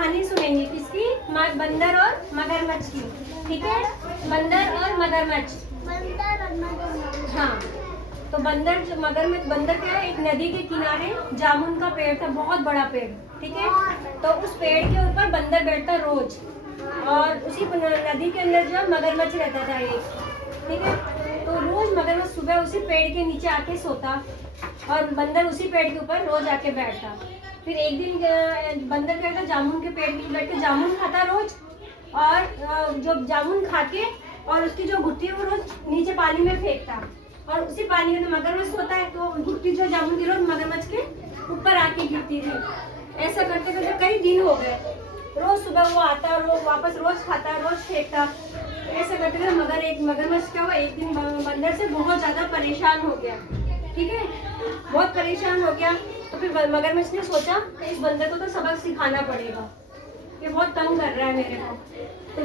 कहानी सुनेंगे किसकी? बंदर और मगरमच्छ की। ठीक है, बंदर और मगरमच्छ। हाँ, तो मगरमच्छ बंदर क्या है, एक नदी के किनारे जामुन का पेड़ था, बहुत बड़ा पेड़। ठीक है, तो उस पेड़ के ऊपर बंदर बैठता रोज, और उसी नदी के अंदर जो मगरमच्छ रहता था एक। ठीक है, तो रोज मगरमच्छ सुबह उसी पेड़ के नीचे आके सोता और बंदर उसी पेड़ के ऊपर रोज आके बैठता। फिर एक दिन बंदर क्या करता, जामुन के पेड़ पे बैठ के जामुन खाता रोज, और जो जामुन खा के और उसकी जो गुत्थी है वो रोज नीचे पानी में फेंकता, और उसी पानी में मगरमच्छ होता है, तो गुत्थी जो जामुन की रोज मगरमच्छ के ऊपर आके गिरती थी। ऐसा करते करते कई दिन हो गए, रोज सुबह वो आता, रोज वापस रोज खाता, रोज फेंकता। ऐसा करते करते एक मगरमच्छ क्या हुआ, एक दिन बंदर से बहुत ज्यादा परेशान हो गया। ठीक है, बहुत परेशान हो गया, तो फिर मगरमच्छ ने सोचा कि इस बंदर को तो सबक सिखाना पड़ेगा, ये बहुत तंग कर रहा है मेरे को। तो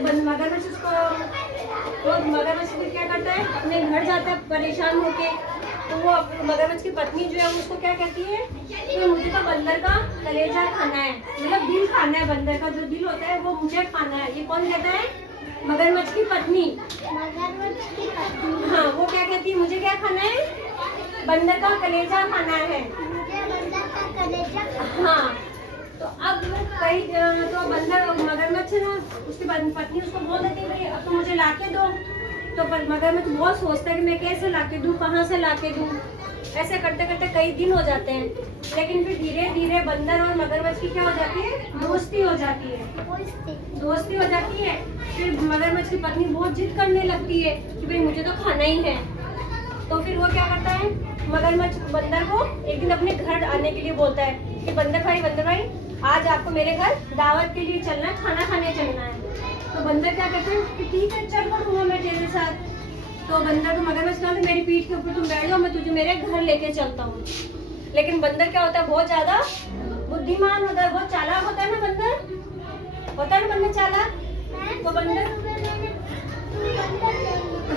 मगरमच्छ फिर क्या करता है, अपने घर जाता है परेशान होके। तो वो मगरमच्छ की पत्नी जो है उसको क्या कहती है कि मुझे तो बंदर का कलेजा खाना है, मतलब दिल खाना है, बंदर का जो दिल होता है वो मुझे खाना है। ये कौन कहता है? मगरमच्छ की पत्नी। हाँ, वो क्या कहती है, मुझे क्या खाना है? बंदर का कलेजा खाना है। हाँ, तो अब तो बंदर मगरमच्छ ना उसकी पत्नी उसको बोल देती है भाई अब तो मुझे लाके दो। तो मगरमच्छ बहुत सोचता है कि मैं कैसे लाके दूँ, कहाँ से लाके दूँ। ऐसे करते करते कई दिन हो जाते हैं, लेकिन फिर धीरे धीरे बंदर और मगरमच्छ की क्या हो जाती है, दोस्ती हो जाती है। फिर मगरमच्छ की पत्नी बहुत जिद करने लगती है कि भाई मुझे तो खाना ही है। तो फिर वो क्या करता है, मगरमच्छ बंदर को एक दिन अपने घर आने के लिए बोलता है कि बंदर भाई आज आपको मेरे घर दावत के लिए चलना है, खाना खाने चलना है। तो बंदर क्या कहते हैं कि ठीक है चल पड़ूंगा मैं तेरे साथ। तो बंदर को मगरमच्छ कहता है मेरी पीठ के ऊपर तुम बैठ जाओ, मैं तुझे मेरे घर लेके चलता हूँ। लेकिन बंदर क्या होता है, बहुत ज्यादा बुद्धिमान होता है, बहुत चालाक होता है ना बंदर, होता है ना बंदर चालाक। तो बंदर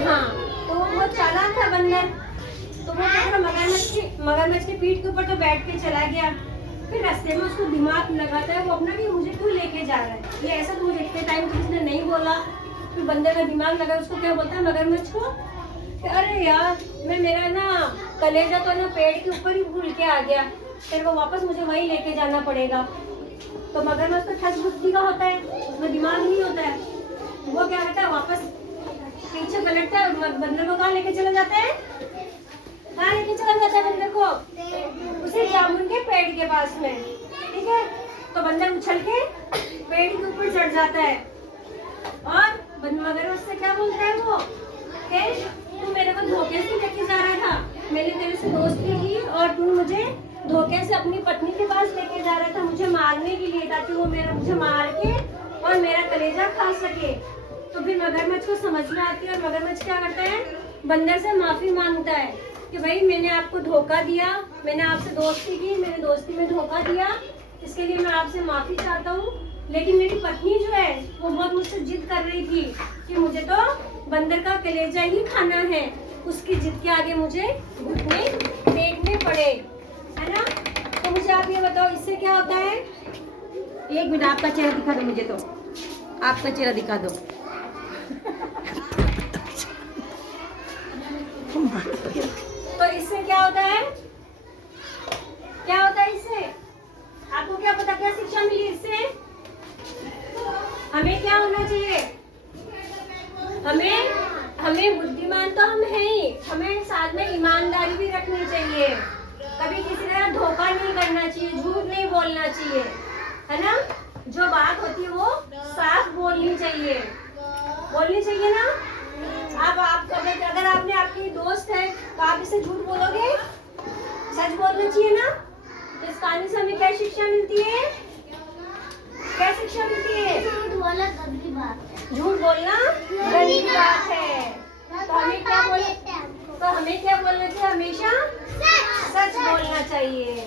हाँ, तो वो बहुत चालाक था बंदर। तो वो क्या मगरमच्छ की पीठ के ऊपर तो बैठ के चला गया। फिर रास्ते में उसको दिमाग लगाता है वो अपना कि मुझे क्यों लेके जा रहा है, ये ऐसा तो मुझे इतने टाइम किसने नहीं बोला। फिर बंदर का दिमाग लगा, उसको क्या बोलता है मगरमच्छ को कि अरे यार मेरा ना कलेजा तो ना पेड़ के ऊपर ही भूल के आ गया, तेरे को वापस मुझे वहीं लेके जाना पड़ेगा। तो मगरमच्छ तो ठस बुद्धि का होता है, उसमें दिमाग नहीं होता है। वो क्या करता है, वापस पीछे पलटता है और बंदर को कहाँ लेके चला जाता है, कहाँ लेके चला जाता है बंदर को, उसे जामुन के पेड़ के पास में। ठीक है, तो बंदर उछल के पेड़ के ऊपर चढ़ जाता है और मगरमच्छ से क्या बोलता है वो कि तू मेरे को धोखे से लेके जा रहा था, मैंने तेरे से दोस्ती की और तू मुझे धोखे से अपनी पत्नी के पास लेके जा रहा था मुझे मारने के लिए, ताकि वो मुझे मार के और मेरा कलेजा खा सके। तो फिर मगरमच्छ को समझ में आती है और मगरमच्छ क्या करता है, बंदर से माफी मांगता है कि भाई मैंने आपको धोखा दिया, मैंने आपसे दोस्ती की, मैंने दोस्ती में धोखा दिया, इसके लिए मैं आपसे माफी चाहता हूँ। लेकिन मेरी पत्नी जो है वो बहुत मुझसे जिद कर रही थी कि मुझे तो बंदर का कलेजा ही खाना है, उसकी जिद के आगे मुझे घुटने टेकने पड़े, है ना। तो मुझे आप ये बताओ इससे क्या होता है। एक मिनट आपका चेहरा दिखा दो मुझे, तो आपका चेहरा दिखा दो। तो इससे क्या होता है, क्या होता है इससे, आपको क्या पता क्या शिक्षा मिली इससे। हमें क्या होना चाहिए, हमें बुद्धिमान तो हम हैं ही, हमें साथ में ईमानदारी भी रखनी चाहिए, कभी किसी का धोखा नहीं करना चाहिए, झूठ नहीं बोलना चाहिए, है ना। जो बात होती है वो साफ बोलनी चाहिए ना। आप अगर आपने आपकी दोस्त है तो आप इससे झूठ बोलोगे, सच बोलना चाहिए ना। तो इस कहानी से हमें क्या शिक्षा मिलती है, क्या शिक्षा मिलती है, झूठ बोलना गंदी बात है। तो हमें क्या बोलना चाहिए, हमेशा सच बोलना चाहिए।